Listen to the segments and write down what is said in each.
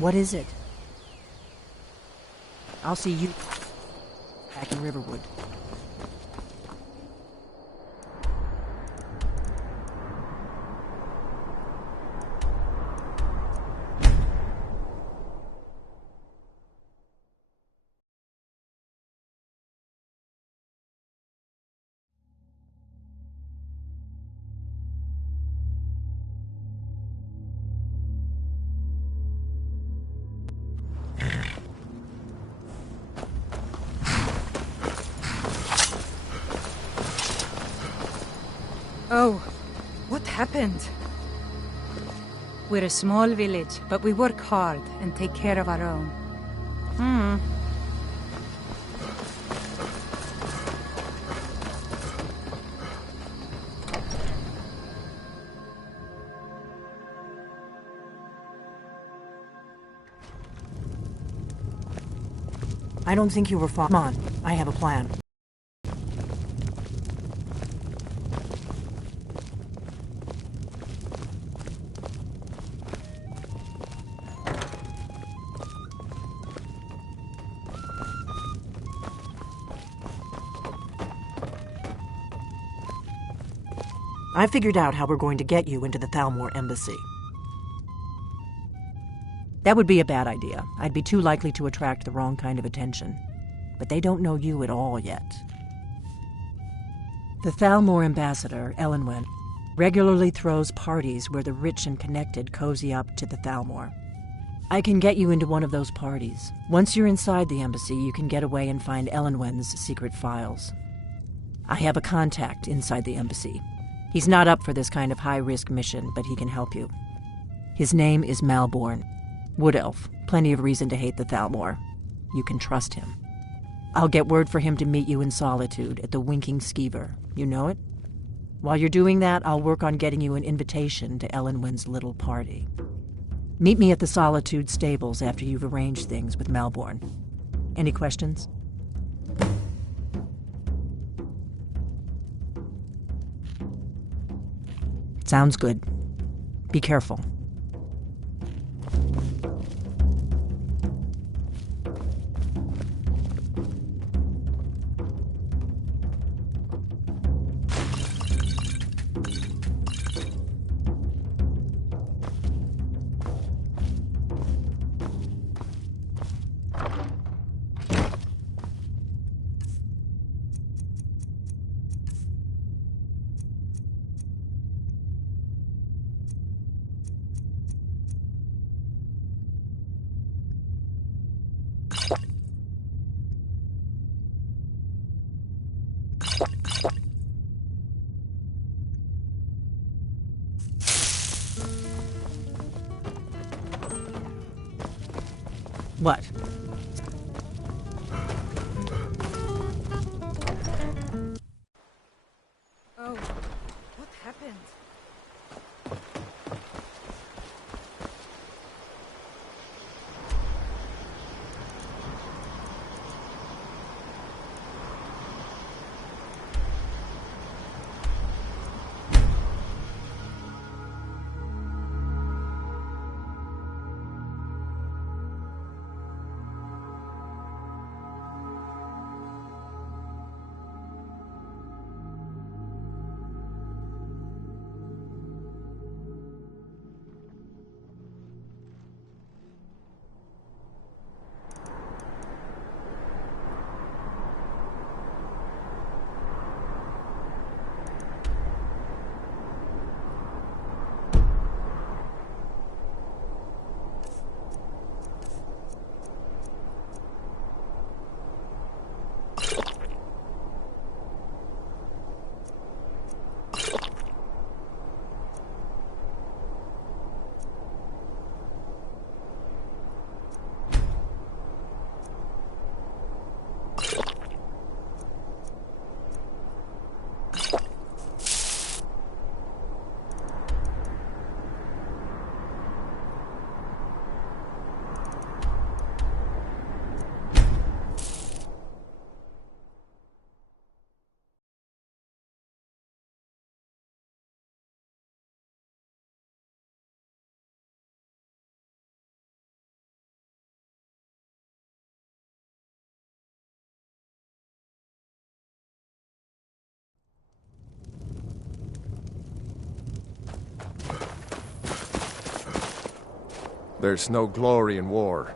What is it? I'll see you back in Riverwood. Oh, what happened? We're a small village, but we work hard and take care of our own. I don't think you were far. Come on, I have a plan. I figured out how we're going to get you into the Thalmor embassy. That would be a bad idea. I'd be too likely to attract the wrong kind of attention. But they don't know you at all yet. The Thalmor ambassador, Elenwen, regularly throws parties where the rich and connected cozy up to the Thalmor. I can get you into one of those parties. Once you're inside the embassy, you can get away and find Elenwen's secret files. I have a contact inside the embassy. He's not up for this kind of high-risk mission, but he can help you. His name is Malborn. Wood Elf. Plenty of reason to hate the Thalmor. You can trust him. I'll get word for him to meet you in Solitude at the Winking Skeever. You know it? While you're doing that, I'll work on getting you an invitation to Elenwen's little party. Meet me at the Solitude stables after you've arranged things with Malborn. Any questions? Sounds good. Be careful. What? Oh, what happened? There's no glory in war.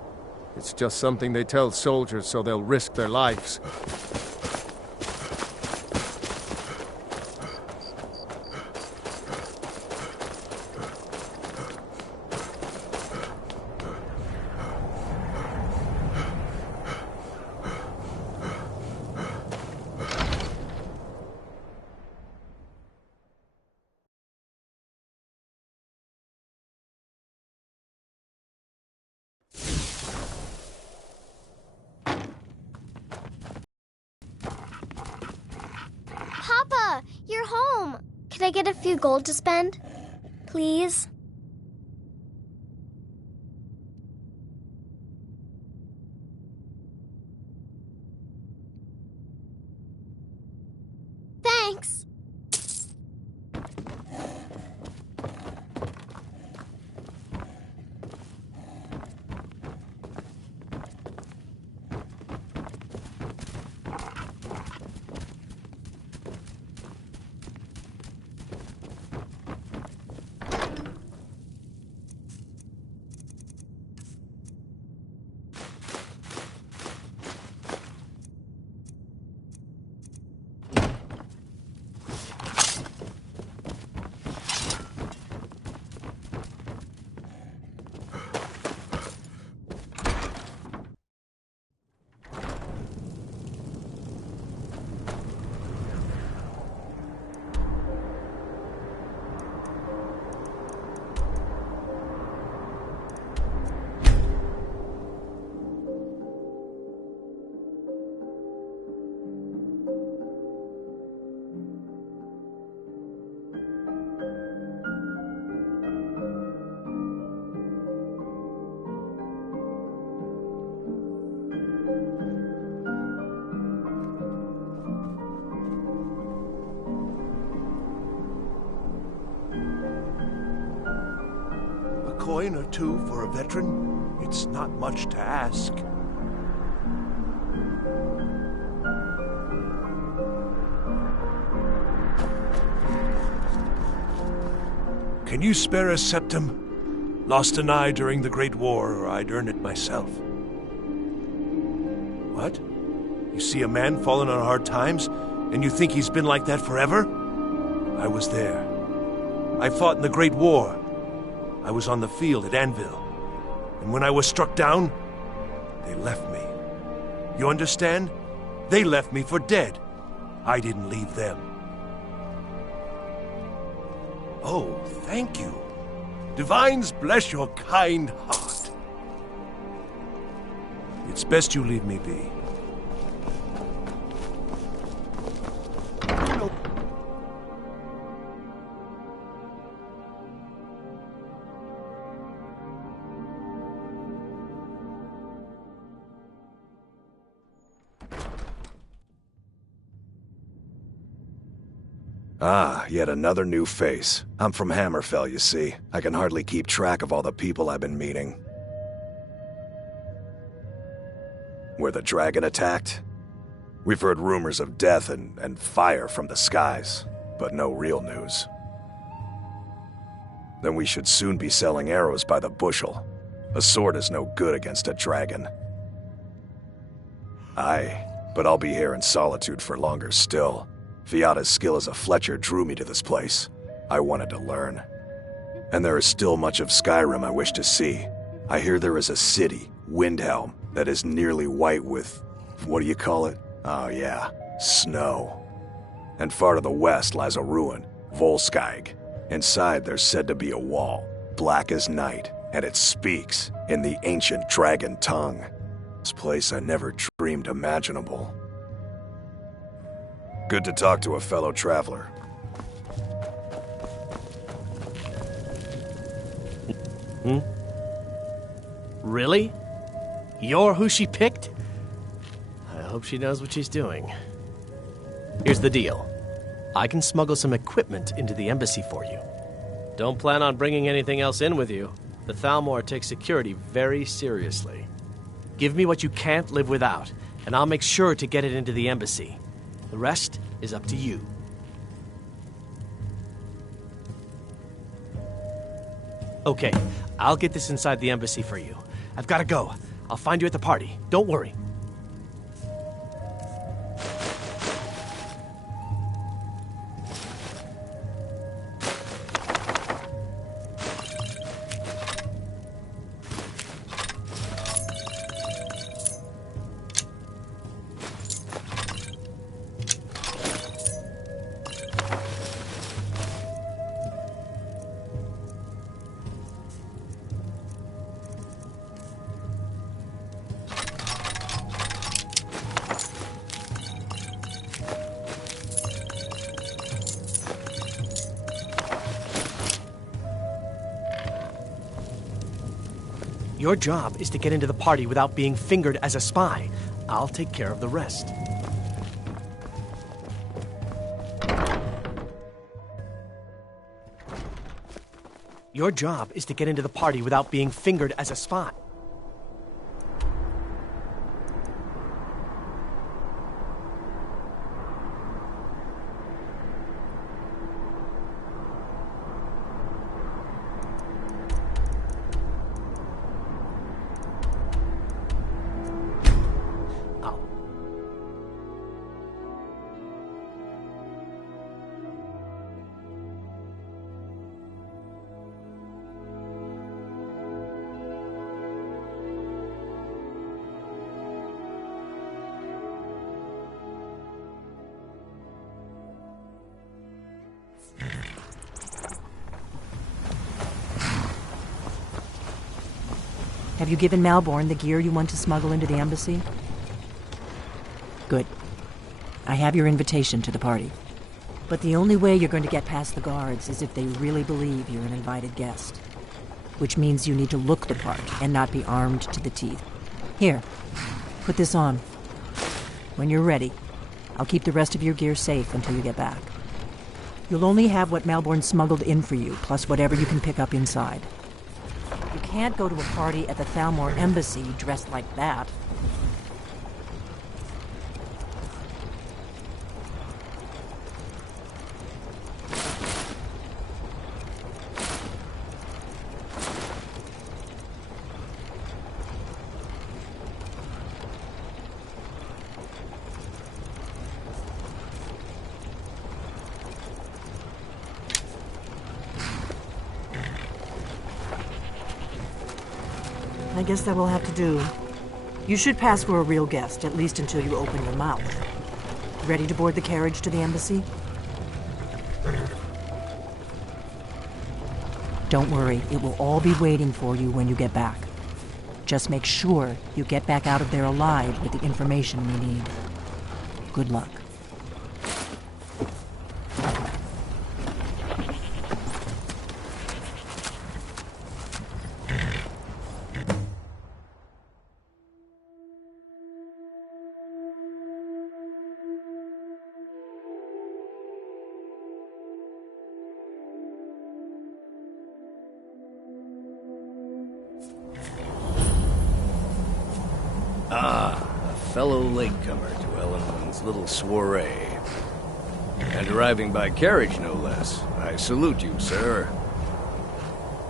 It's just something they tell soldiers so they'll risk their lives. Papa, you're home. Could I get a few gold to spend? Please? Thanks. A coin or two for a veteran? It's not much to ask. Can you spare a septim? Lost an eye during the Great War, or I'd earn it myself. What? You see a man fallen on hard times, and you think he's been like that forever? I was there. I fought in the Great War. I was on the field at Anvil. And when I was struck down, they left me. You understand? They left me for dead. I didn't leave them. Oh, thank you. Divines bless your kind heart. It's best you leave me be. Ah, yet another new face. I'm from Hammerfell, you see. I can hardly keep track of all the people I've been meeting. Where the dragon attacked? We've heard rumors of death and fire from the skies, but no real news. Then we should soon be selling arrows by the bushel. A sword is no good against a dragon. Aye, but I'll be here in solitude for longer still. Fiata's skill as a Fletcher drew me to this place. I wanted to learn. And there is still much of Skyrim I wish to see. I hear there is a city, Windhelm, that is nearly white with... what do you call it? Oh yeah, snow. And far to the west lies a ruin, Volskag. Inside there's said to be a wall, black as night, and it speaks in the ancient dragon tongue. This place I never dreamed imaginable. Good to talk to a fellow traveler. Really? You're who she picked? I hope she knows what she's doing. Here's the deal. I can smuggle some equipment into the embassy for you. Don't plan on bringing anything else in with you. The Thalmor takes security very seriously. Give me what you can't live without, and I'll make sure to get it into the embassy. The rest is up to you. Okay, I'll get this inside the embassy for you. I've got to go. I'll find you at the party. Don't worry. Your job is to get into the party without being fingered as a spy. I'll take care of the rest. Your job is to get into the party without being fingered as a spy. Have you given Malborn the gear you want to smuggle into the embassy? Good. I have your invitation to the party. But the only way you're going to get past the guards is if they really believe you're an invited guest. Which means you need to look the part and not be armed to the teeth. Here, put this on. When you're ready, I'll keep the rest of your gear safe until you get back. You'll only have what Malborn smuggled in for you, plus whatever you can pick up inside. You can't go to a party at the Thalmor embassy dressed like that. I guess that will have to do. You should pass for a real guest, at least until you open your mouth. Ready to board the carriage to the embassy? Don't worry, it will all be waiting for you when you get back. Just make sure you get back out of there alive with the information we need. Good luck. A fellow latecomer to Ellenwood's little soiree. And arriving by carriage, no less. I salute you, sir.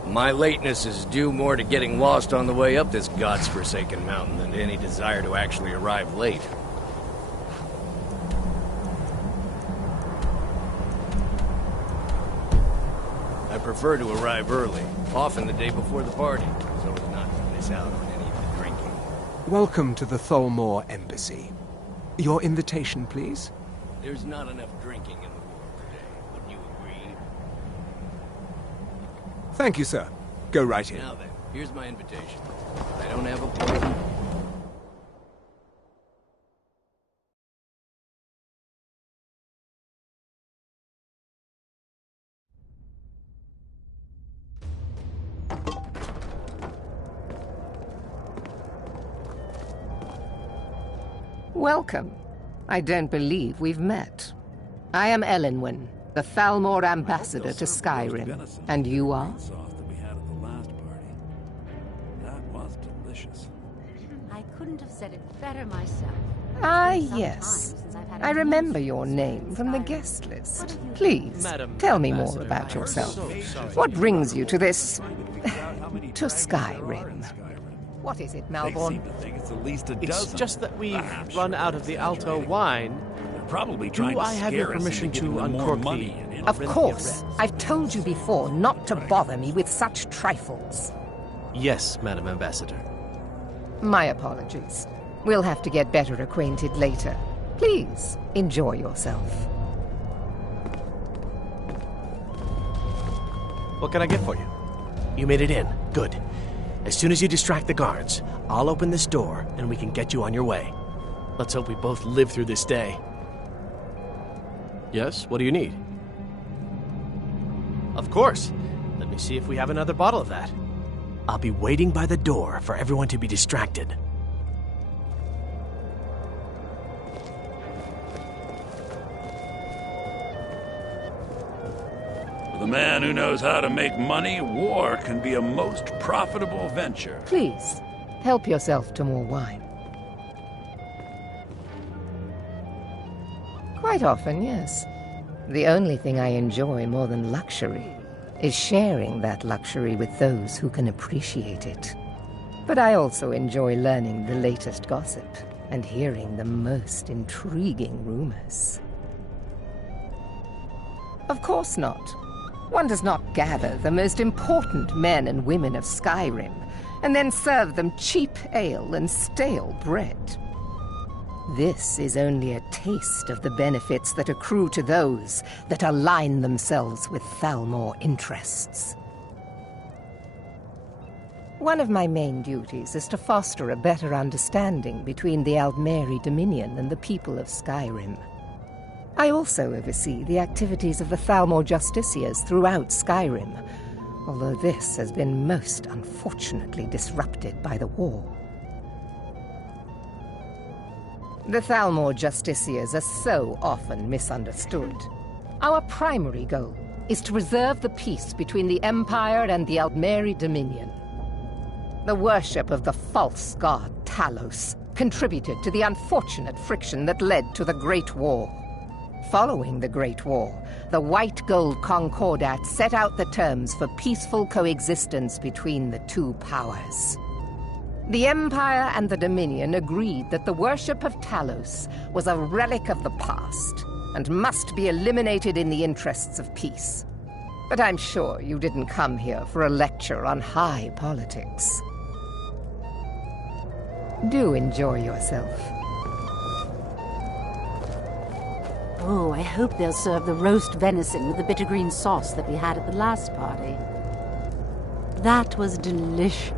My lateness is due more to getting lost on the way up this god's-forsaken mountain than to any desire to actually arrive late. I prefer to arrive early, often the day before the party, so as not to miss out on any of the drinking. Welcome to the Thalmor Embassy. Your invitation, please? There's not enough drinking in the world today. Wouldn't you agree? Thank you, sir. Go right in. Now then, here's my invitation. I don't have a poison. Welcome. I don't believe we've met. I am Elenwen, the Thalmor ambassador to Skyrim. And you are? I couldn't have said it better myself. Ah, yes. I remember your name from the guest list. Please, tell me more about yourself. What brings you to this... to Skyrim? What is it, Malborn? It's just that we've run out of the Alto wine. Probably Do I have your permission to uncork the... Of course. I've told you before not to bother me with such trifles. Yes, Madam Ambassador. My apologies. We'll have to get better acquainted later. Please, enjoy yourself. What can I get for you? You made it in. Good. As soon as you distract the guards, I'll open this door and we can get you on your way. Let's hope we both live through this day. Yes, what do you need? Of course. Let me see if we have another bottle of that. I'll be waiting by the door for everyone to be distracted. For the man who knows how to make money, war can be a most profitable venture. Please, help yourself to more wine. Quite often, yes. The only thing I enjoy more than luxury is sharing that luxury with those who can appreciate it. But I also enjoy learning the latest gossip and hearing the most intriguing rumors. Of course not. One does not gather the most important men and women of Skyrim and then serve them cheap ale and stale bread. This is only a taste of the benefits that accrue to those that align themselves with Thalmor interests. One of my main duties is to foster a better understanding between the Aldmeri Dominion and the people of Skyrim. I also oversee the activities of the Thalmor Justiciars throughout Skyrim, although this has been most unfortunately disrupted by the war. The Thalmor Justiciars are so often misunderstood. Our primary goal is to preserve the peace between the Empire and the Aldmeri Dominion. The worship of the false god Talos contributed to the unfortunate friction that led to the Great War. Following the Great War, the White Gold Concordat set out the terms for peaceful coexistence between the two powers. The Empire and the Dominion agreed that the worship of Talos was a relic of the past and must be eliminated in the interests of peace. But I'm sure you didn't come here for a lecture on high politics. Do enjoy yourself. Oh, I hope they'll serve the roast venison with the bitter green sauce that we had at the last party. That was delicious.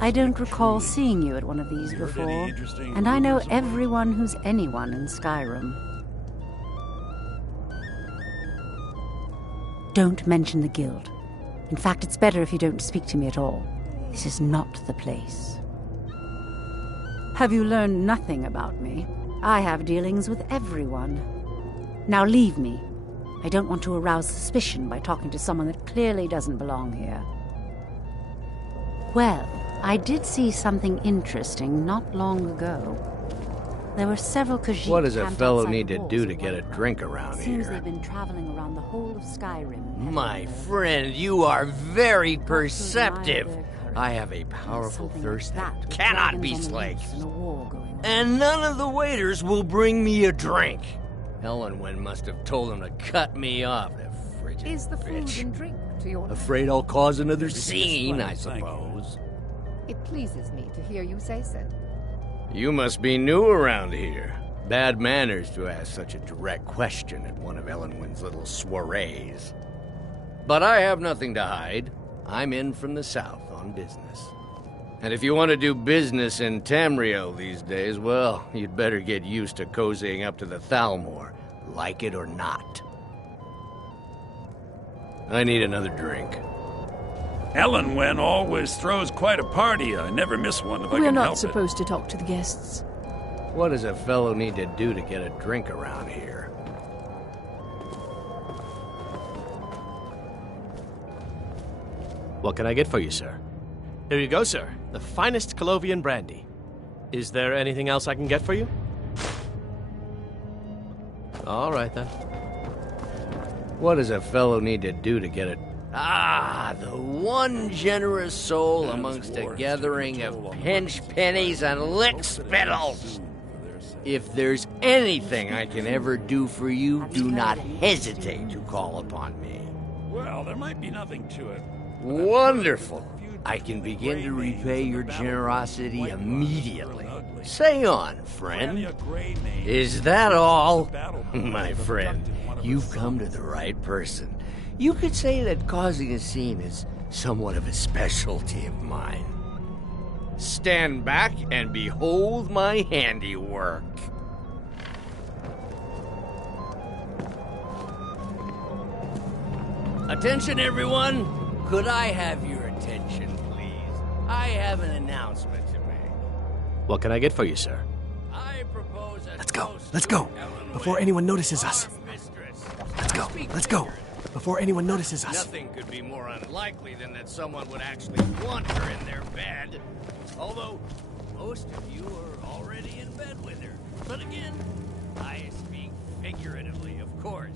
I don't recall seeing you at one of these before, and I know everyone who's anyone in Skyrim. Don't mention the guild. In fact, it's better if you don't speak to me at all. This is not the place. Have you learned nothing about me? I have dealings with everyone. Now leave me. I don't want to arouse suspicion by talking to someone that clearly doesn't belong here. Well, I did see something interesting not long ago. There were several Khajiit. What does a fellow need to do to get a drink around Seems here? they've been traveling around the whole of Skyrim. My friend, you are very perceptive. I have a powerful thirst that cannot be slaked. And none of the waiters will bring me a drink. Elenwen must have told them to cut me off, the frigid Is the food bitch. and drink to your Afraid I'll cause another scene, I suppose. It pleases me to hear you say so. You must be new around here. Bad manners to ask such a direct question at one of Elenwen's little soirees. But I have nothing to hide. I'm in from the south on business. And if you want to do business in Tamriel these days, well, you'd better get used to cozying up to the Thalmor, like it or not. I need another drink. Elenwen always throws quite a party. I never miss one if I We're can not help it. supposed to talk to the guests. What does a fellow need to do to get a drink around here? What can I get for you, sir? Here you go, sir. The finest Colovian brandy. Is there anything else I can get for you? All right, then. What does a fellow need to do to get it? Ah, the one generous soul amongst a gathering of pinch pennies and lick spittles. If there's anything I can ever do for you, do not hesitate to call upon me. Well, there might be nothing to it. Wonderful. I can begin to repay your generosity immediately. Say on, friend. Is that all? My friend, you've come to the right person. You could say that causing a scene is somewhat of a specialty of mine. Stand back and behold my handiwork. Attention, everyone. Could I have your attention, please? I have an announcement to make. What can I get for you, sir? I propose a Let's go. Before anyone notices us. Let's go. Before anyone notices us. Nothing could be more unlikely than that someone would actually want her in their bed. Although, most of you are already in bed with her. But again, I speak figuratively, of course.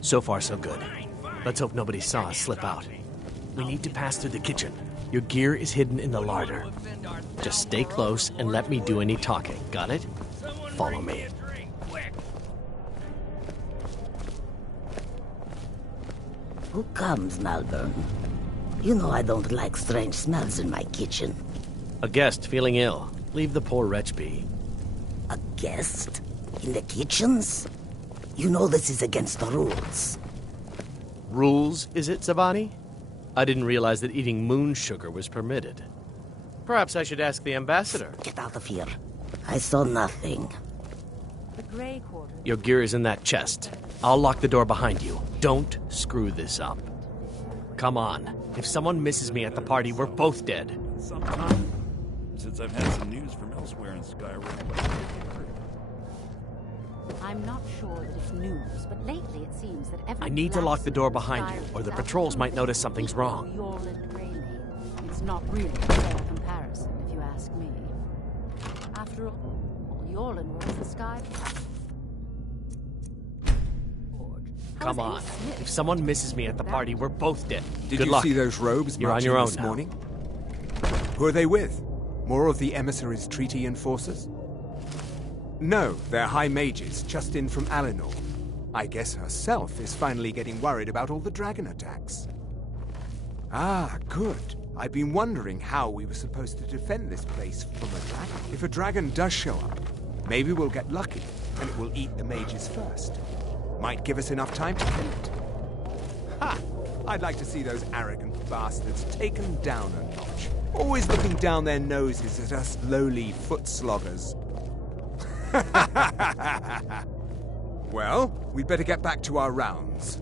So far, so good. Let's hope nobody saw us slip out. We need to pass through the kitchen. Your gear is hidden in the larder. Just stay close and let me do any talking. Got it? Follow me. Who comes, Malvern? You know I don't like strange smells in my kitchen. A guest feeling ill. Leave the poor wretch be. A guest? In the kitchens? You know this is against the rules. Rules, is it, Zavani? I didn't realize that eating moon sugar was permitted. Perhaps I should ask the ambassador. Get out of here. I saw nothing. The Grey Quarter. Your gear is in that chest. I'll lock the door behind you. Don't screw this up. Come on. If someone misses me at the party, we're both dead. Sometime since I've had some news from elsewhere in Skyrim. I'm not sure that it's news, but lately it seems that every I need to lock the door behind you, or the patrols might notice something's wrong. It's not really a fair comparison, if you ask me. After all, Yorlin was the sky. Come on. If someone misses me at the party, we're both dead. Did Good you luck. see those robes You're on marching your own this now. morning? Who are they with? More of the emissaries' treaty enforcers? No, they're high mages, just in from Alinor. I guess herself is finally getting worried about all the dragon attacks. Ah, good. I've been wondering how we were supposed to defend this place from a dragon. If a dragon does show up, maybe we'll get lucky, and it will eat the mages first. Might give us enough time to kill it. Ha! I'd like to see those arrogant bastards taken down a notch. Always looking down their noses at us lowly foot sloggers. Well, we'd better get back to our rounds.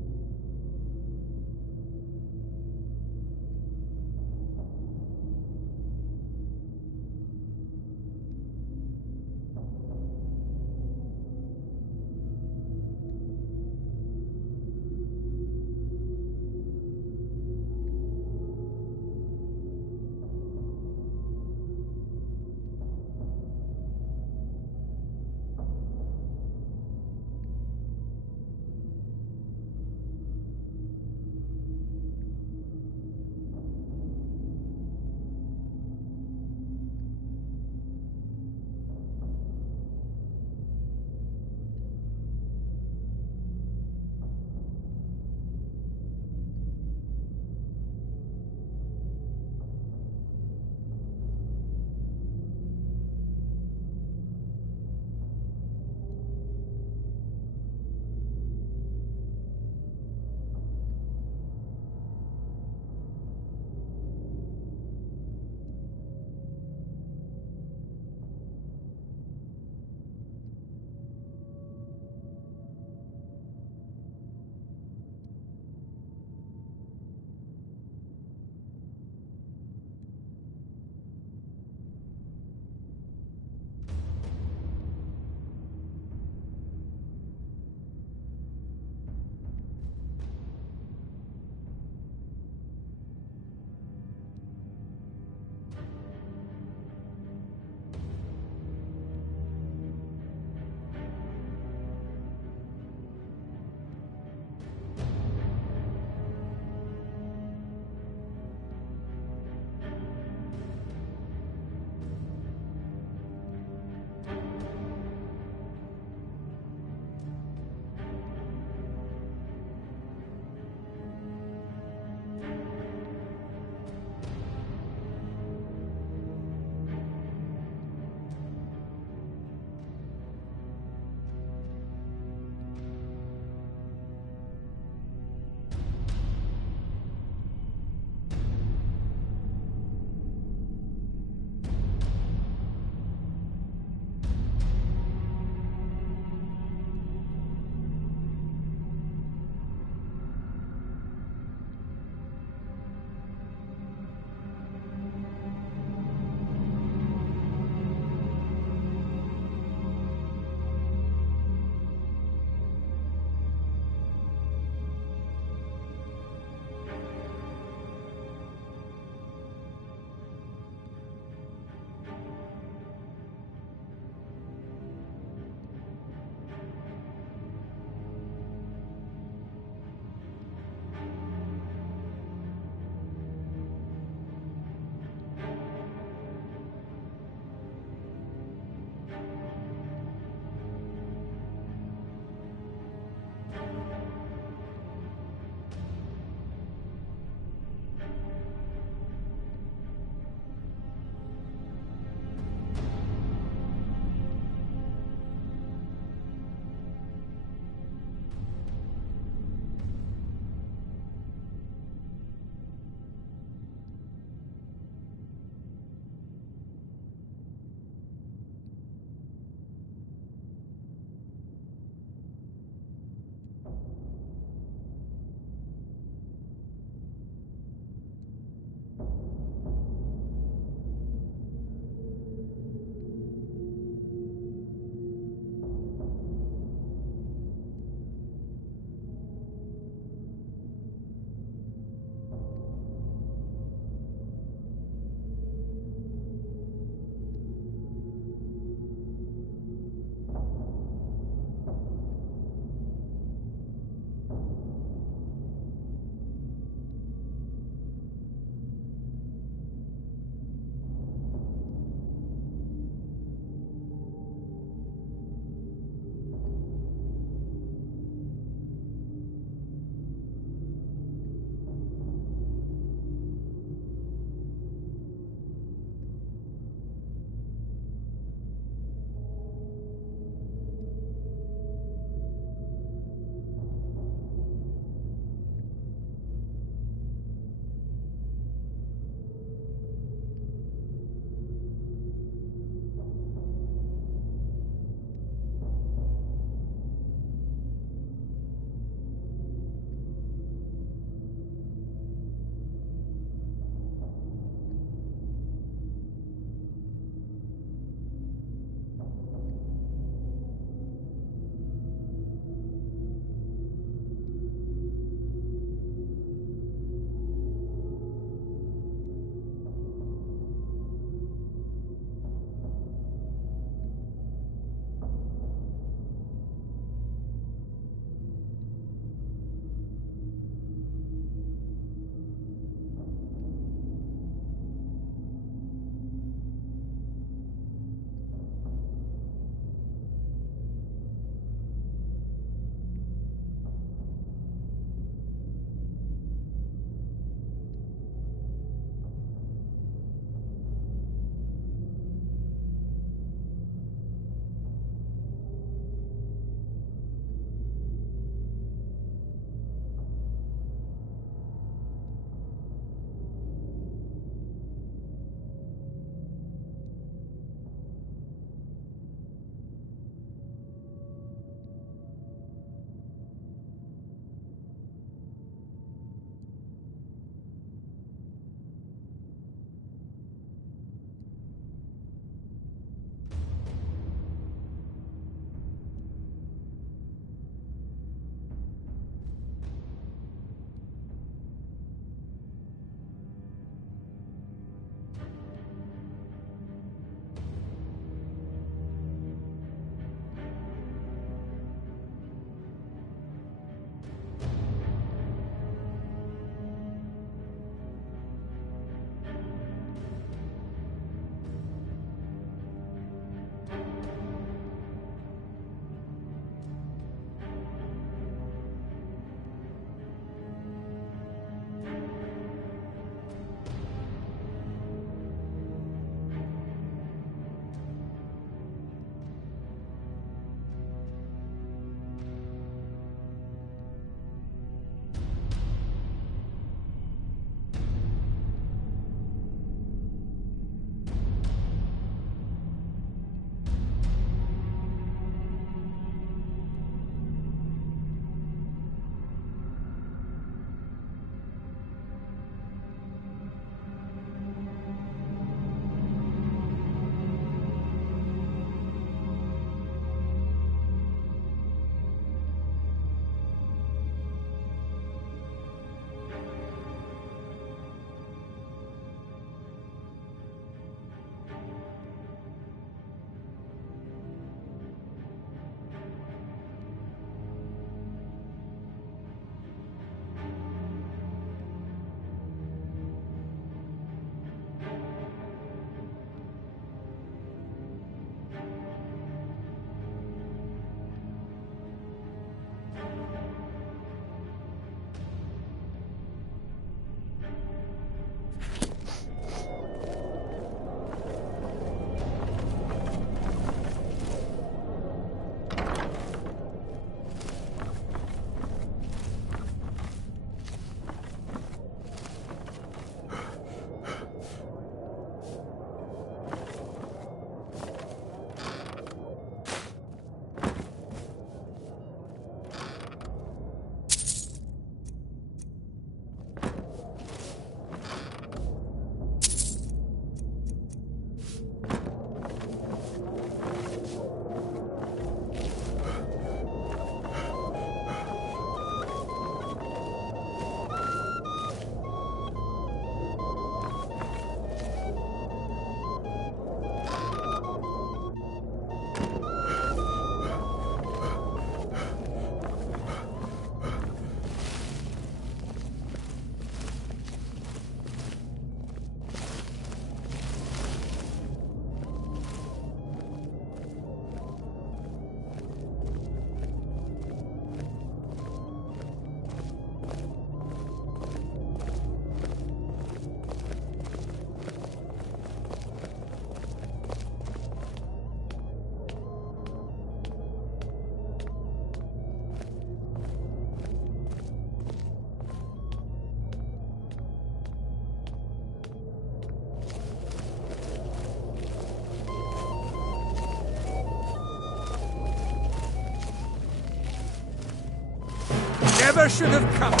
never should have come here.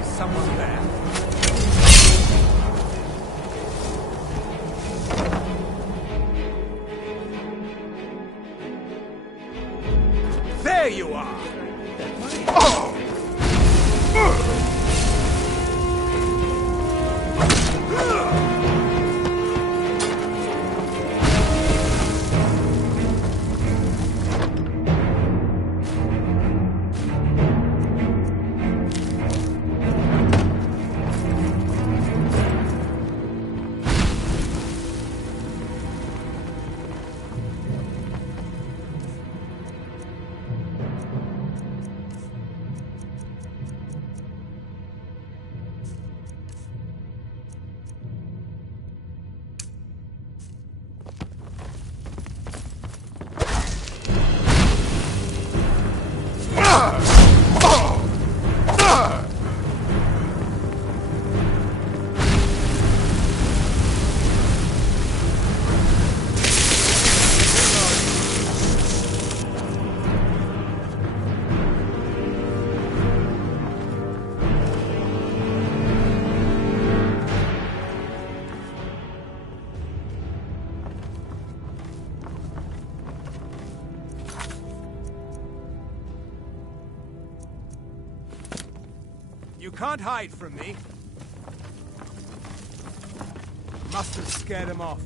Is someone there? There you are! Oh! You can't hide from me. Must have scared him off.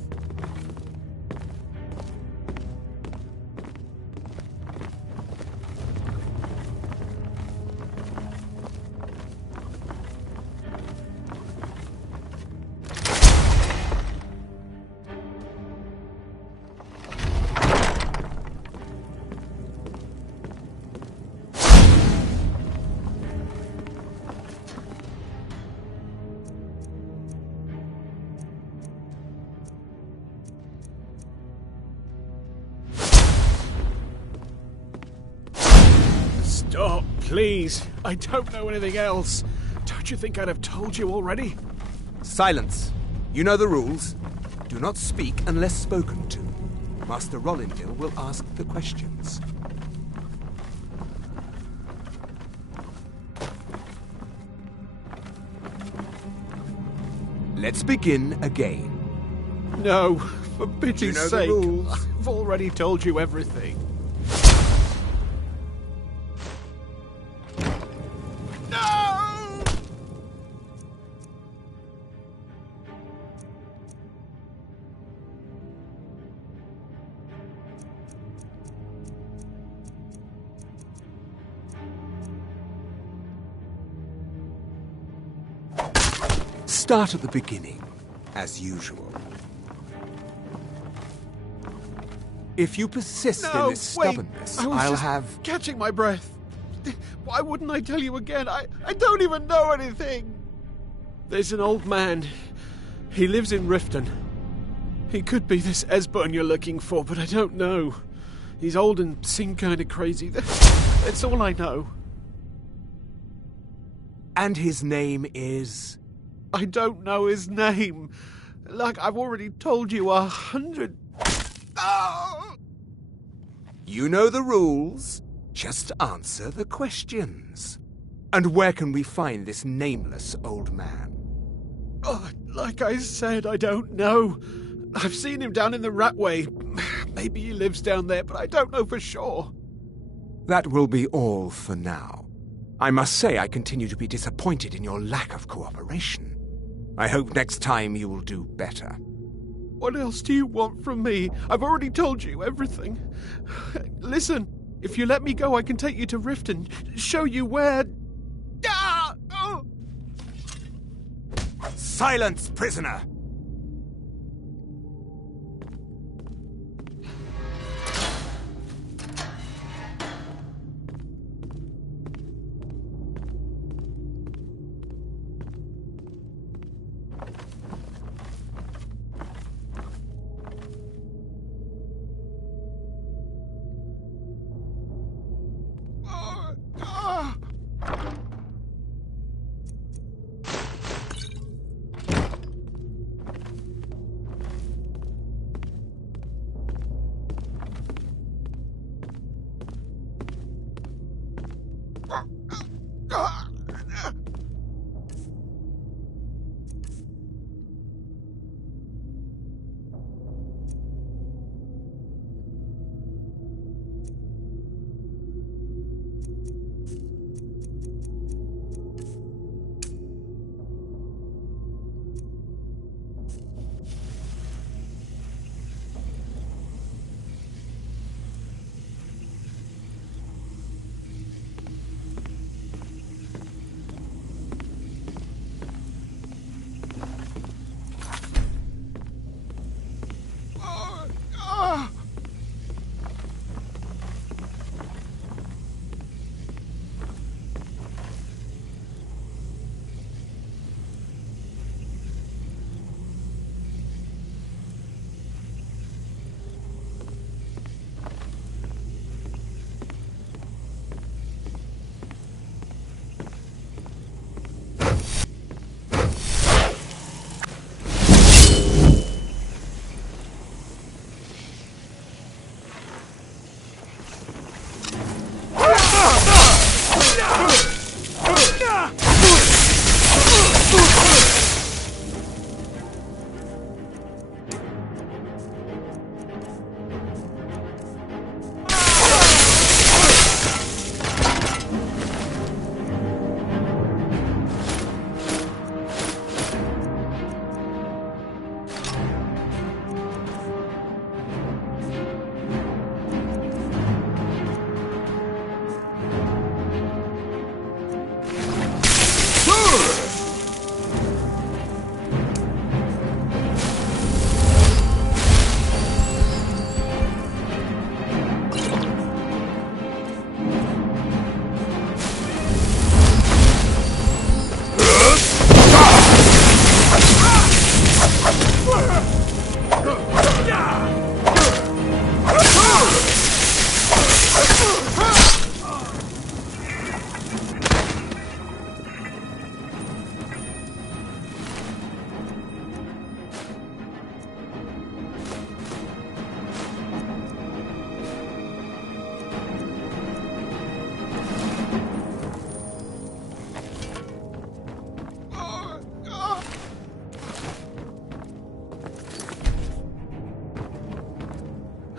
Stop, please. I don't know anything else. Don't you think I'd have told you already? Silence. You know the rules. Do not speak unless spoken to. Master Rollindale will ask the questions. Let's begin again. No, for pity's You know the sake. rules. I've already told you everything. Start at the beginning, as usual. If you persist in this wait. stubbornness, I was I'll just have... catching my breath. Why wouldn't I tell you again? I don't even know anything. There's an old man. He lives in Riften. He could be this Esbern you're looking for, but I don't know. He's old and seemed kind of crazy. That's all I know. And his name is... I don't know his name. Like I've already told you 100... Oh! You know the rules. Just answer the questions. And where can we find this nameless old man? Oh, like I said, I don't know. I've seen him down in the Ratway. Maybe he lives down there, but I don't know for sure. That will be all for now. I must say I continue to be disappointed in your lack of cooperation. I hope next time you will do better. What else do you want from me? I've already told you everything. Listen, if you let me go, I can take you to Riften, show you where... Ah! Oh! Silence, prisoner!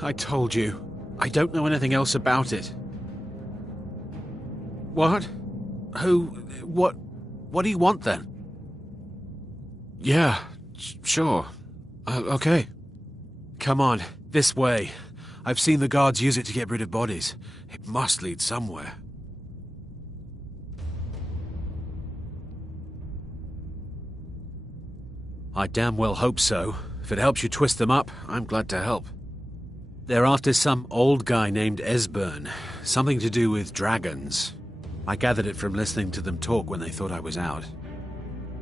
I told you. I don't know anything else about it. What? Who? What do you want then? Yeah, sure. Okay. Come on, this way. I've seen the guards use it to get rid of bodies. It must lead somewhere. I damn well hope so. If it helps you twist them up, I'm glad to help. They're after some old guy named Esbern. Something to do with dragons. I gathered it from listening to them talk when they thought I was out.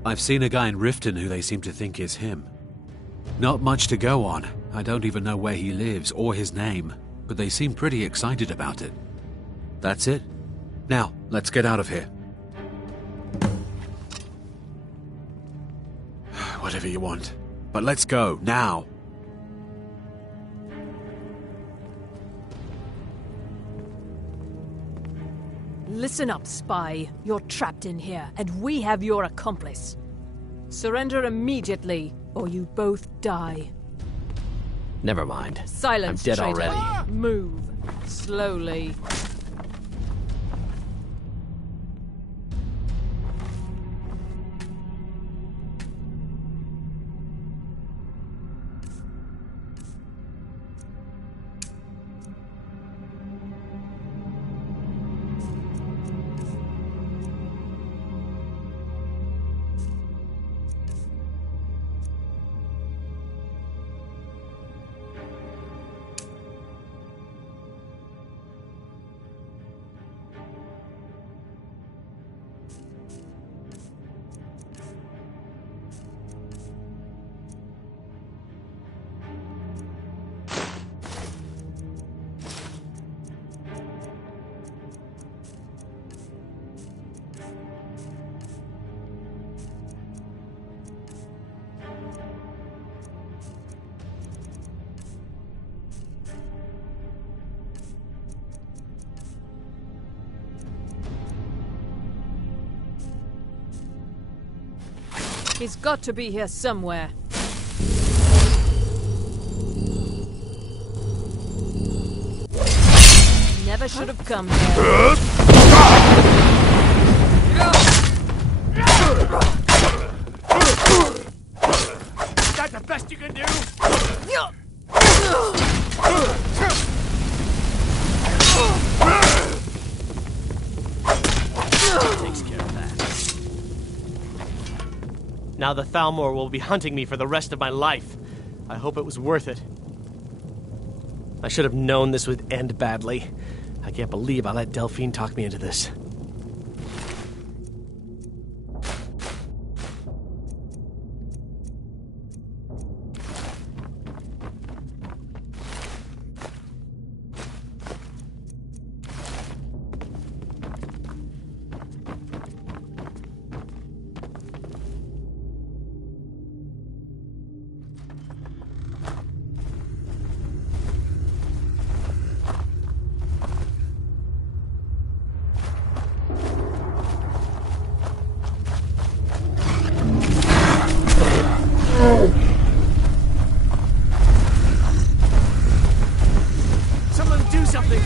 I've seen a guy in Riften who they seem to think is him. Not much to go on. I don't even know where he lives or his name, but they seem pretty excited about it. That's it. Now, let's get out of here. Whatever you want. But let's go, now. Listen up, spy. You're trapped in here, and we have your accomplice. Surrender immediately, or you both die. Never mind. Silence, I'm dead traitor. already. Move. Slowly. He's got to be here somewhere. Never should have come here. Is that the best you can do? Takes care of that. Now the Thalmor will be hunting me for the rest of my life. I hope it was worth it. I should have known this would end badly. I can't believe I let Delphine talk me into this. Someone do something!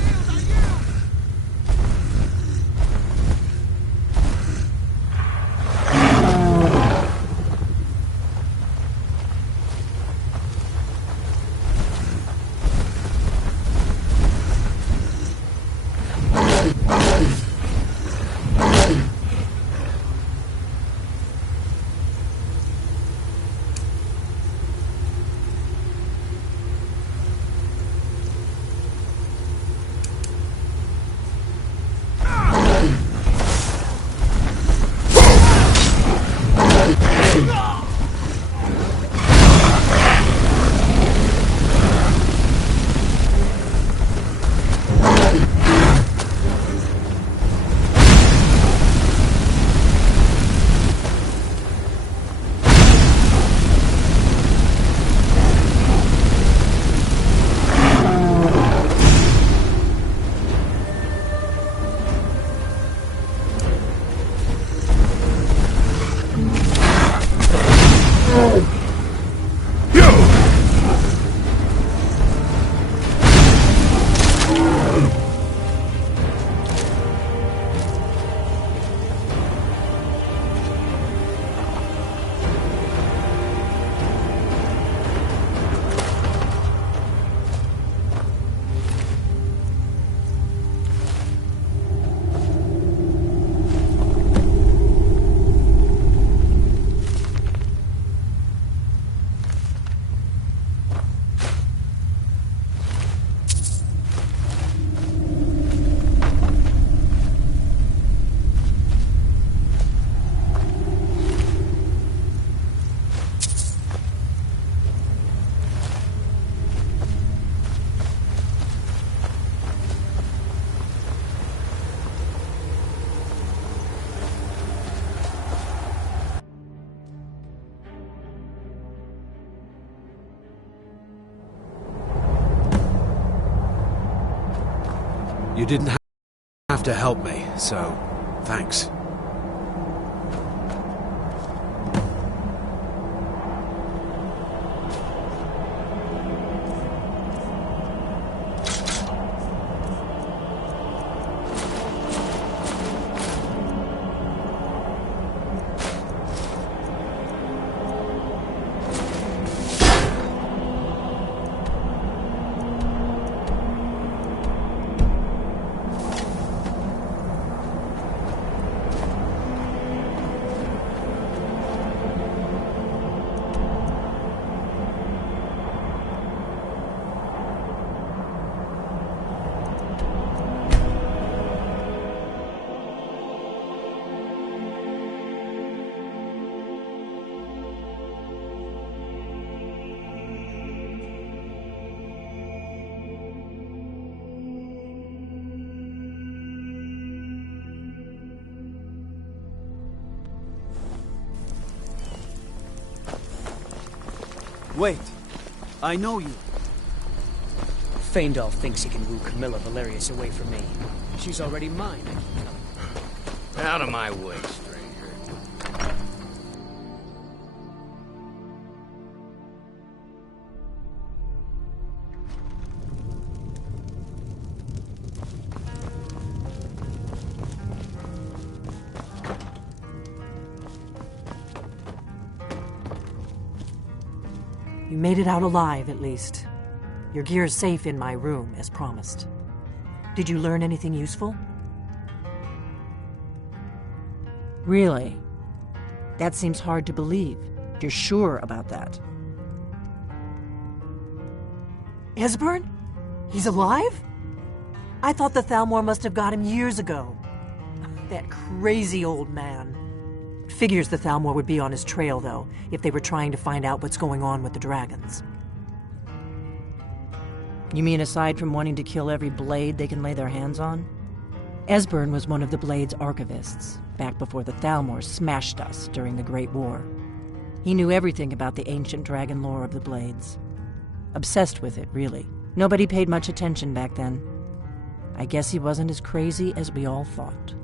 You didn't have to help me, so thanks. Wait, I know you. Faendal thinks he can woo Camilla Valerius away from me. She's already mine. Out of my way, stranger. You made it out alive, at least. Your gear's safe in my room, as promised. Did you learn anything useful? Really? That seems hard to believe. You're sure about that? Esbern? He's alive? I thought the Thalmor must have got him years ago. That crazy old man. Figures the Thalmor would be on his trail, though, if they were trying to find out what's going on with the dragons. You mean aside from wanting to kill every blade they can lay their hands on? Esbern was one of the Blade's archivists, back before the Thalmor smashed us during the Great War. He knew everything about the ancient dragon lore of the Blades. Obsessed with it, really. Nobody paid much attention back then. I guess he wasn't as crazy as we all thought.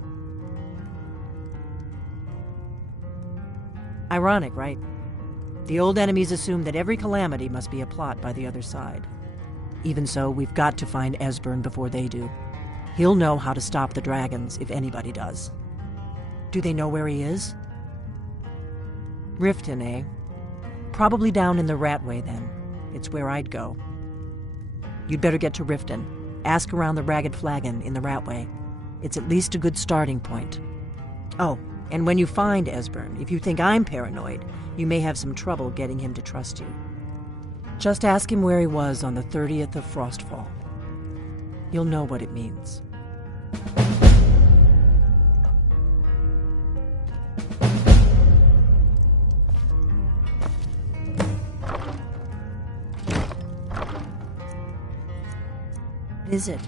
Ironic, right? The old enemies assumed that every calamity must be a plot by the other side. Even so, we've got to find Esbern before they do. He'll know how to stop the dragons, if anybody does. Do they know where he is? Riften, eh? Probably down in the Ratway, then. It's where I'd go. You'd better get to Riften. Ask around the Ragged Flagon in the Ratway. It's at least a good starting point. Oh, and when you find Esbern, if you think I'm paranoid, you may have some trouble getting him to trust you. Just ask him where he was on the 30th of Frostfall. You'll know what it means. What is it?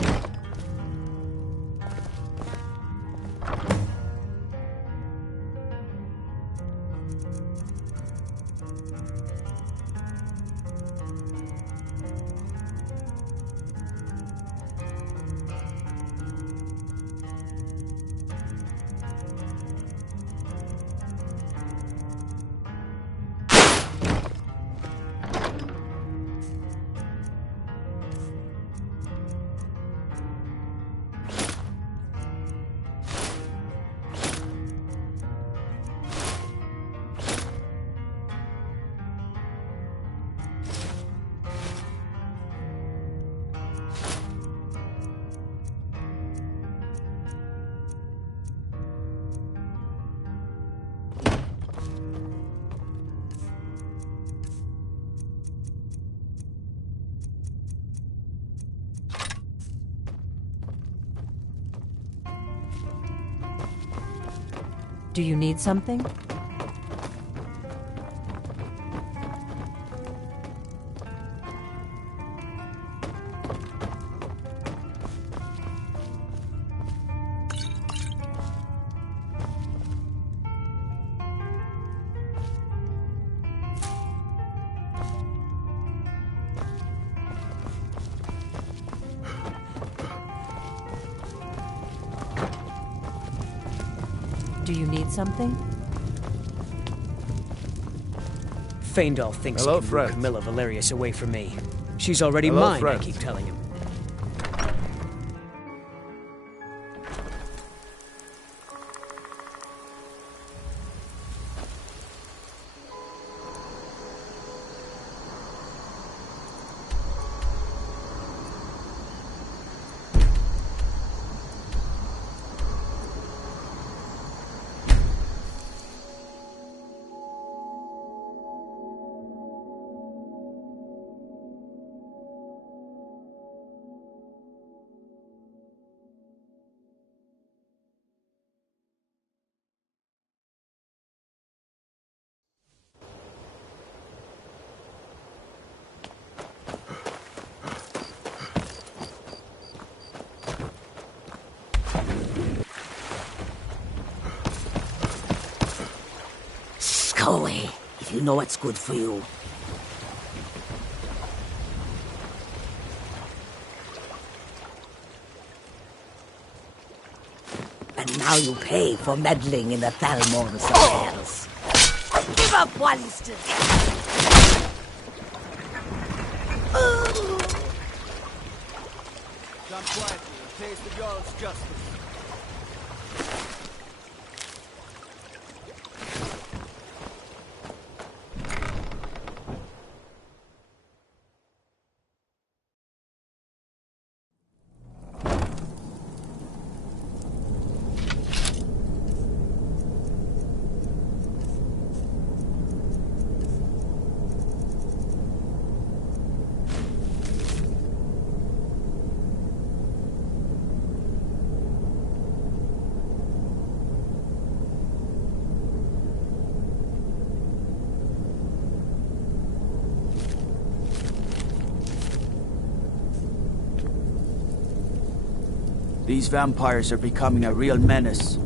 Do you need something? Do you need something? Faendal thinks Hello, he can friends. move Camilla Valerius away from me. She's already Hello, mine, friends. I keep telling him. Go away, if you know what's good for you. And now you pay for meddling in the Thalmor's affairs. Give up while you still can. Come quietly and taste the Jarl's justice. These vampires are becoming a real menace.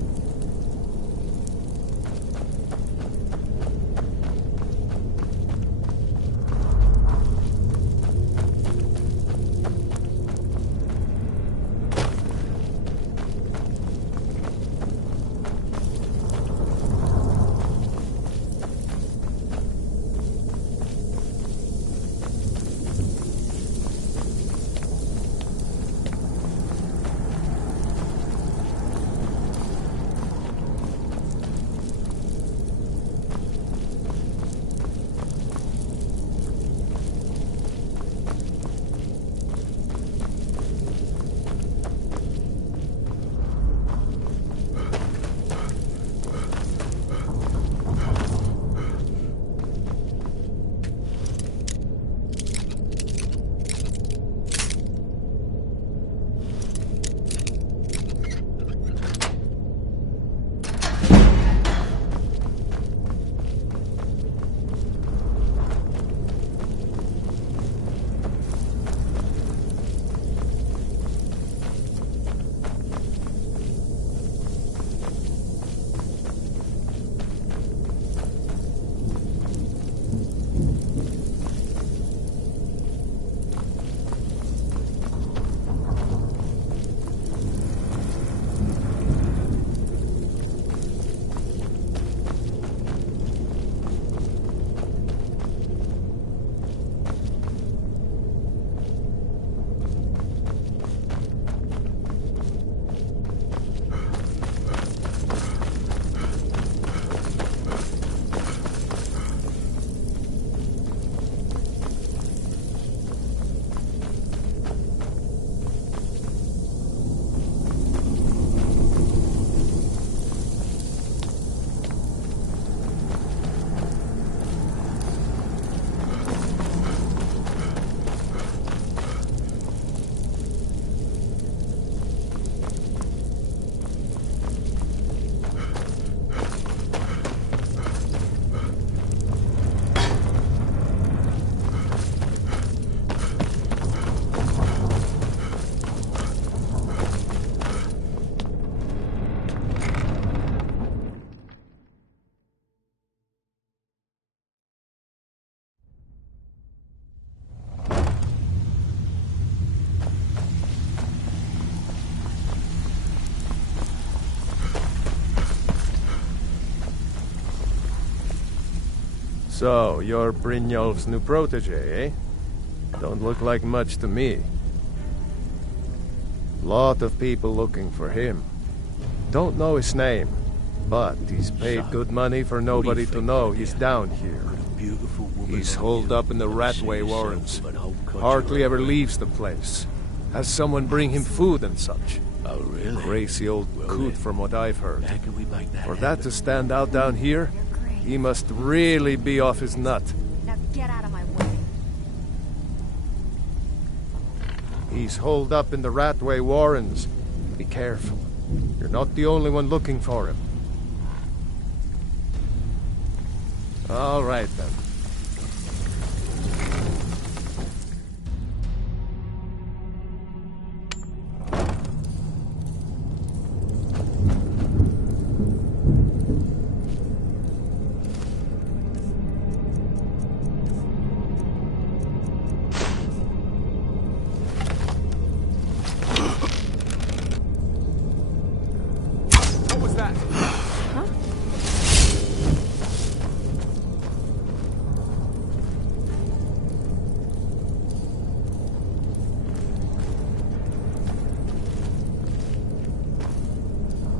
So, you're Brynjolf's new protege, eh? Don't look like much to me. Lot of people looking for him. Don't know his name, but he's paid good money for nobody to know he's down here. He's holed up in the Ratway Warrens. Hardly ever leaves the place. Has someone bring him food and such. Oh, really? Crazy old coot from what I've heard. How can we make that For that to stand out down here, he must really be off his nut. Now get out of my way. He's holed up in the Ratway Warrens. Be careful. You're not the only one looking for him. All right, then. What was that? Huh?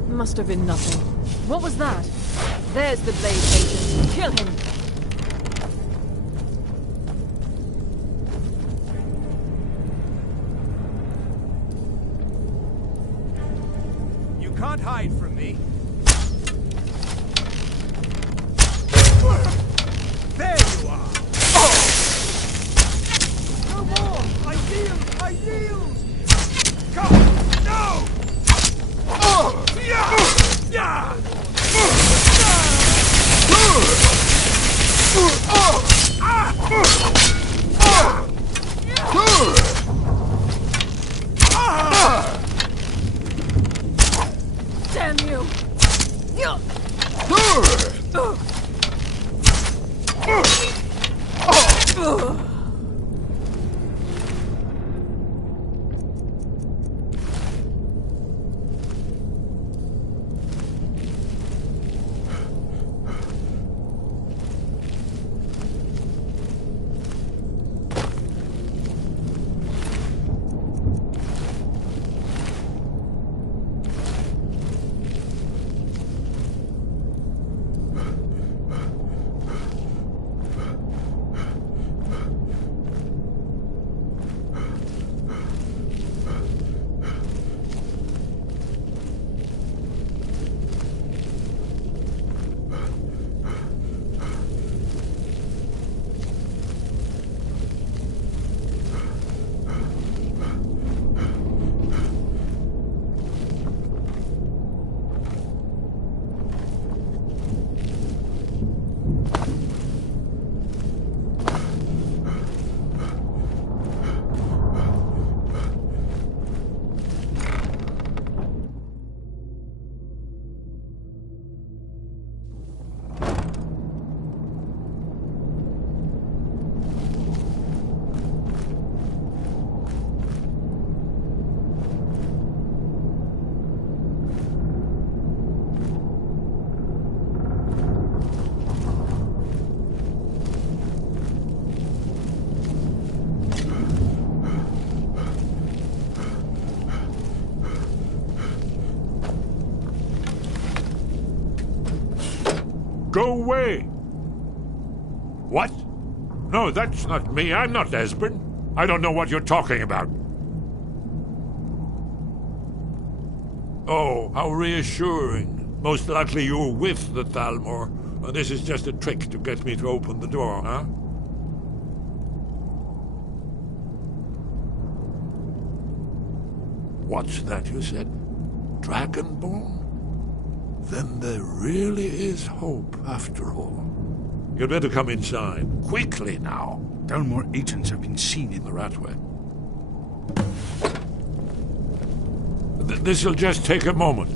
Must have been nothing. What was that? There's the blade agent. Kill him! You can't hide from me. There you are! No more! I yield! I yield! Come! No! Yeah! Yeah! Damn you! Go away! What? No, that's not me. I'm not Esbern. I don't know what you're talking about. Oh, how reassuring. Most likely you're with the Thalmor. This is just a trick to get me to open the door, huh? What's that you said? Dragonborn? Then there really is hope, after all. You'd better come inside. Quickly, now. Thalmor agents have been seen in the Ratway. This'll just take a moment.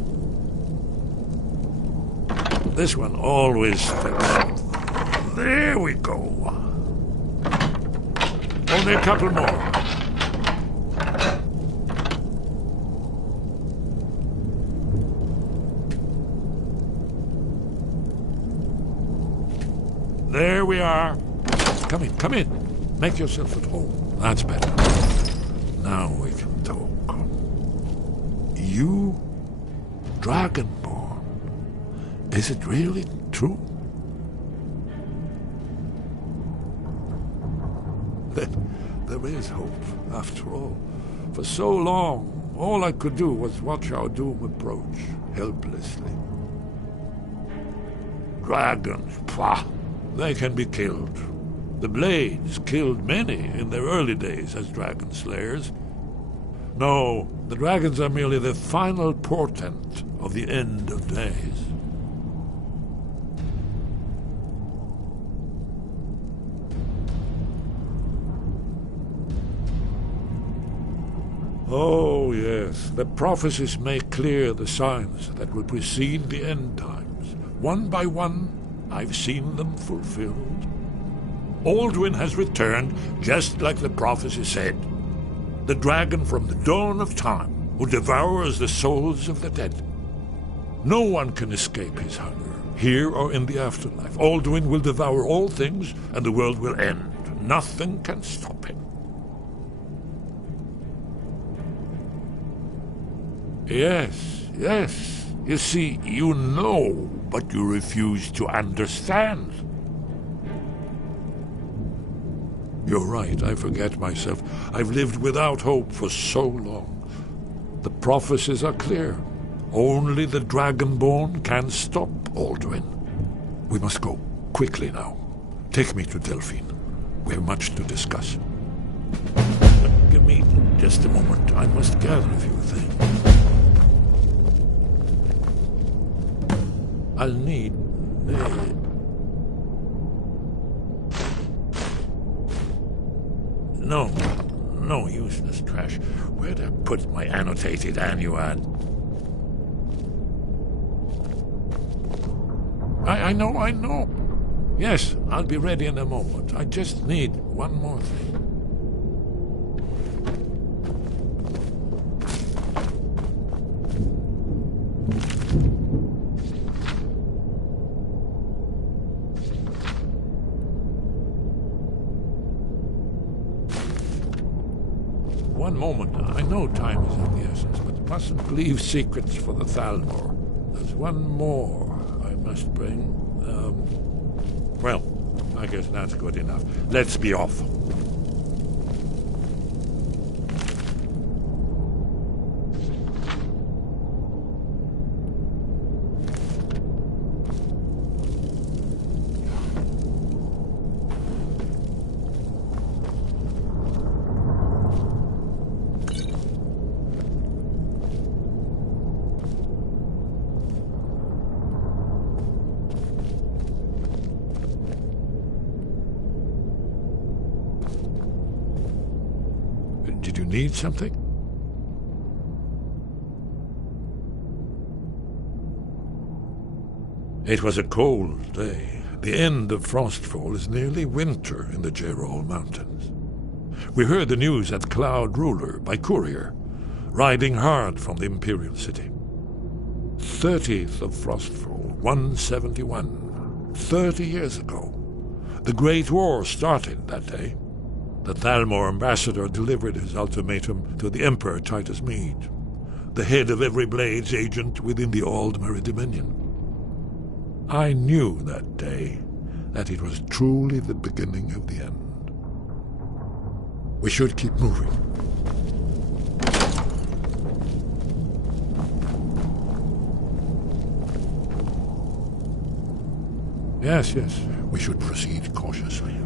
This one always fits. There we go. Only a couple more. There we are. Come in, come in. Make yourself at home. That's better. Now we can talk. You, Dragonborn. Is it really true? There is hope, after all. For so long, all I could do was watch our doom approach, helplessly. Dragons, pah! They can be killed. The Blades killed many in their early days as dragon slayers. No, the dragons are merely the final portent of the end of days. Oh, yes, the prophecies make clear the signs that will precede the end times. One by one, I've seen them fulfilled. Alduin has returned, just like the prophecy said. The dragon from the dawn of time, who devours the souls of the dead. No one can escape his hunger, here or in the afterlife. Alduin will devour all things, and the world will end. Nothing can stop him. Yes, yes. You see, you know, but you refuse to understand. You're right, I forget myself. I've lived without hope for so long. The prophecies are clear. Only the Dragonborn can stop Alduin. We must go, quickly now. Take me to Delphine. We have much to discuss. Give me just a moment. I must gather a few things. I'll need... No useless trash. Where'd I put my annotated annuad? I know. Yes, I'll be ready in a moment. I just need one more thing. One moment. I know time is of the essence, but mustn't leave secrets for the Thalmor. There's one more I must bring. Well, I guess that's good enough. Let's be off. Did you need something? It was a cold day. The end of Frostfall is nearly winter in the Gerol Mountains. We heard the news at Cloud Ruler by courier, riding hard from the Imperial City. 30th of Frostfall, 171. 30 years ago. The Great War started that day. The Thalmor ambassador delivered his ultimatum to the Emperor Titus Mede, the head of every Blades agent within the Aldmeri Dominion. I knew that day that it was truly the beginning of the end. We should keep moving. Yes, we should proceed cautiously.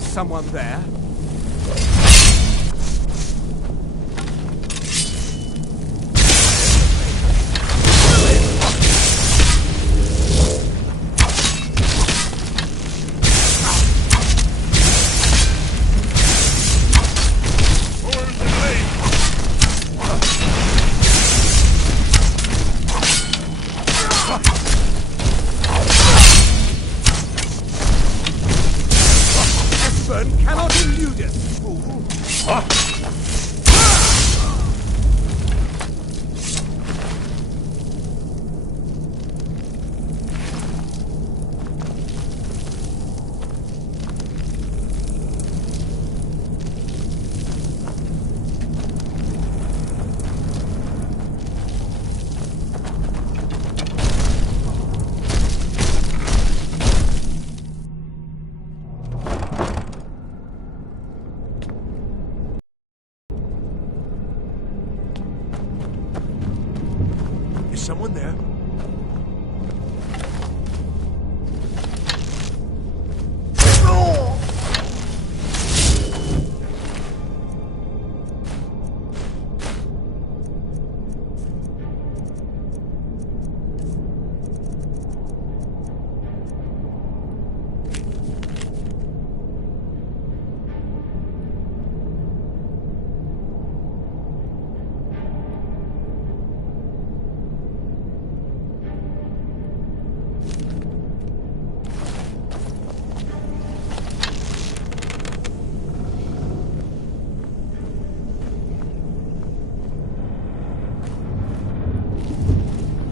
Someone there? Malvern cannot elude us. Is someone there?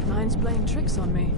Mine's playing tricks on me.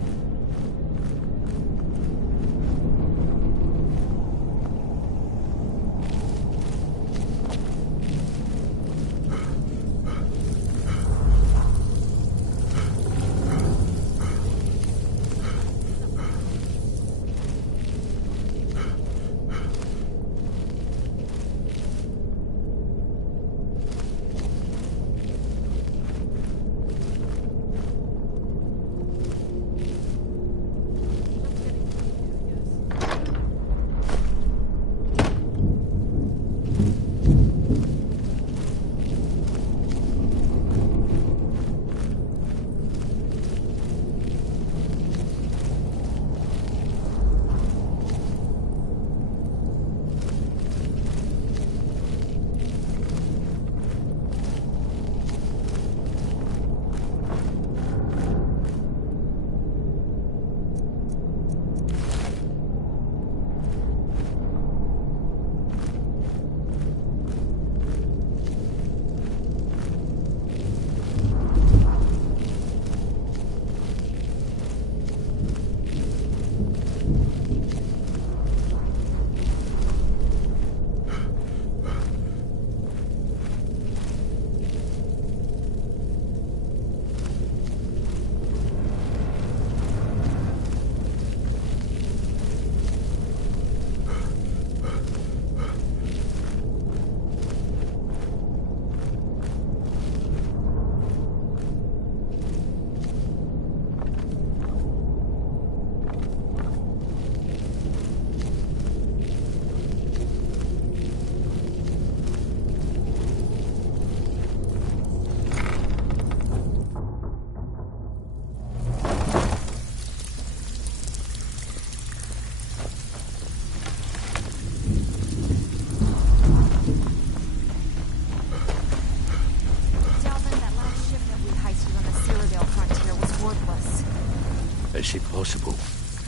Is it possible?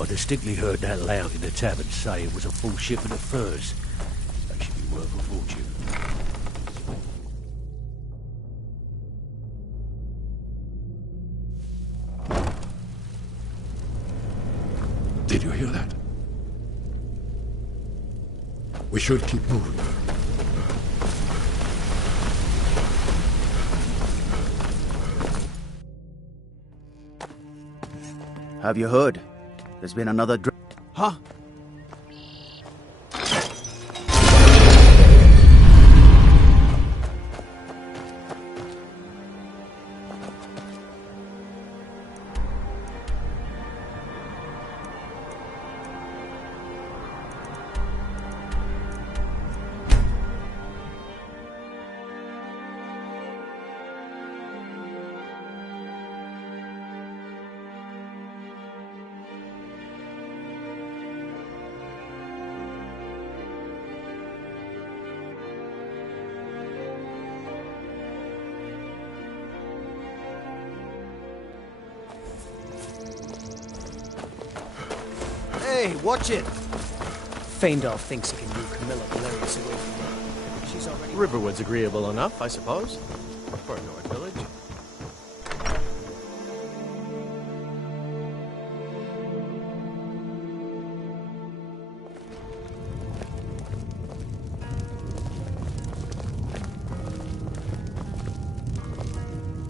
I distinctly heard that loud in the tavern say it was a full shipment of furs. That should be worth a fortune. Did you hear that? We should keep moving. Have you heard? There's been another Huh? Hey, watch it! Faendal thinks he can move Camilla Valerius away from me. She's already... Riverwood's agreeable enough, I suppose. For a North village.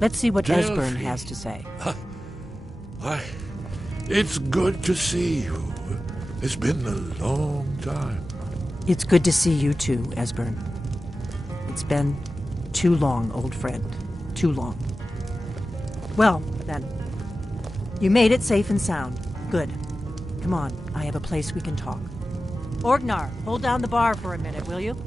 Let's see what Esbern has to say. Why, it's good to see you. It's been a long time. It's good to see you too, Esbern. It's been too long, old friend. Too long. Well, then. You made it safe and sound. Good. Come on, I have a place we can talk. Orgnar, hold down the bar for a minute, will you?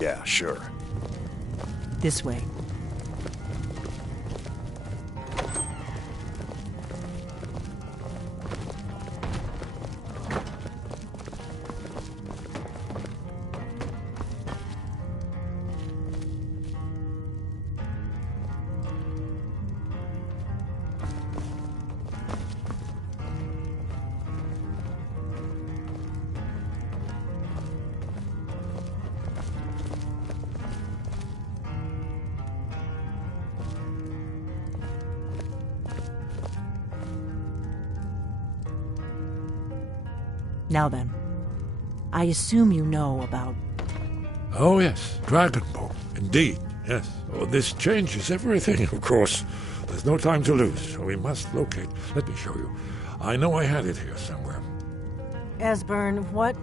Yeah, sure. This way. Now then, I assume you know about... Oh, yes, Dragonborn. Indeed, yes. Oh, this changes everything, of course. There's no time to lose, so we must locate. Let me show you. I know I had it here somewhere. Esbern, what?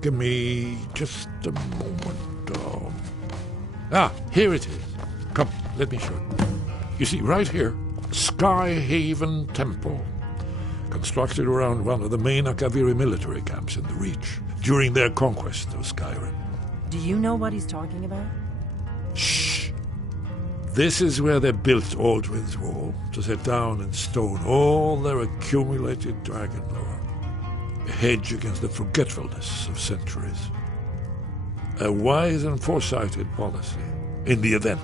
Give me just a moment. Here it is. Come, let me show you. You see, right here, Skyhaven Temple. Constructed around one of the main Akaviri military camps in the Reach during their conquest of Skyrim. Do you know what he's talking about? Shh! This is where they built Aldwin's Wall, to set down in stone all their accumulated dragon lore. A hedge against the forgetfulness of centuries. A wise and foresighted policy in the event.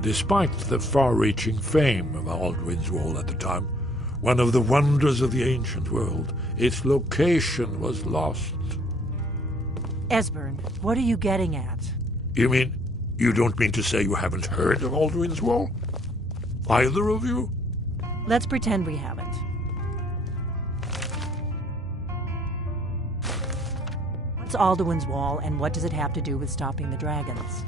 Despite the far-reaching fame of Aldwin's Wall at the time, one of the wonders of the ancient world, its location was lost. Esbern, what are you getting at? You don't mean to say you haven't heard of Aldwin's Wall? Either of you? Let's pretend we haven't. What's Alduin's Wall, and what does it have to do with stopping the dragons?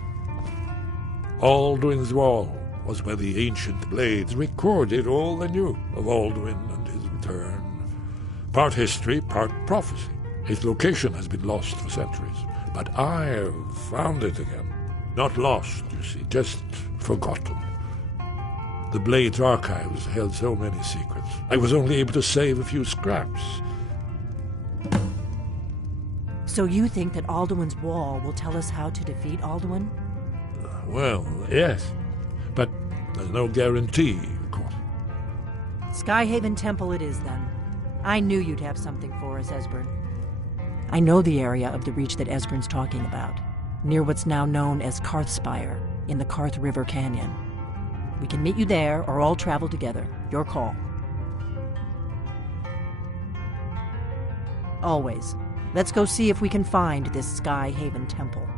Aldwin's Wall was where the ancient blades recorded all they knew of Aldwin and his return. Part history, part prophecy. His location has been lost for centuries, but I have found it again. Not lost, you see, just forgotten. The Blades archives held so many secrets. I was only able to save a few scraps. So you think that Alduin's Wall will tell us how to defeat Alduin? Well, yes. But there's no guarantee, of course. Skyhaven Temple it is, then. I knew you'd have something for us, Esbern. I know the area of the Reach that Esbern's talking about, near what's now known as Karthspire, in the Karth River Canyon. We can meet you there, or all travel together. Your call. Always. Let's go see if we can find this Skyhaven Temple.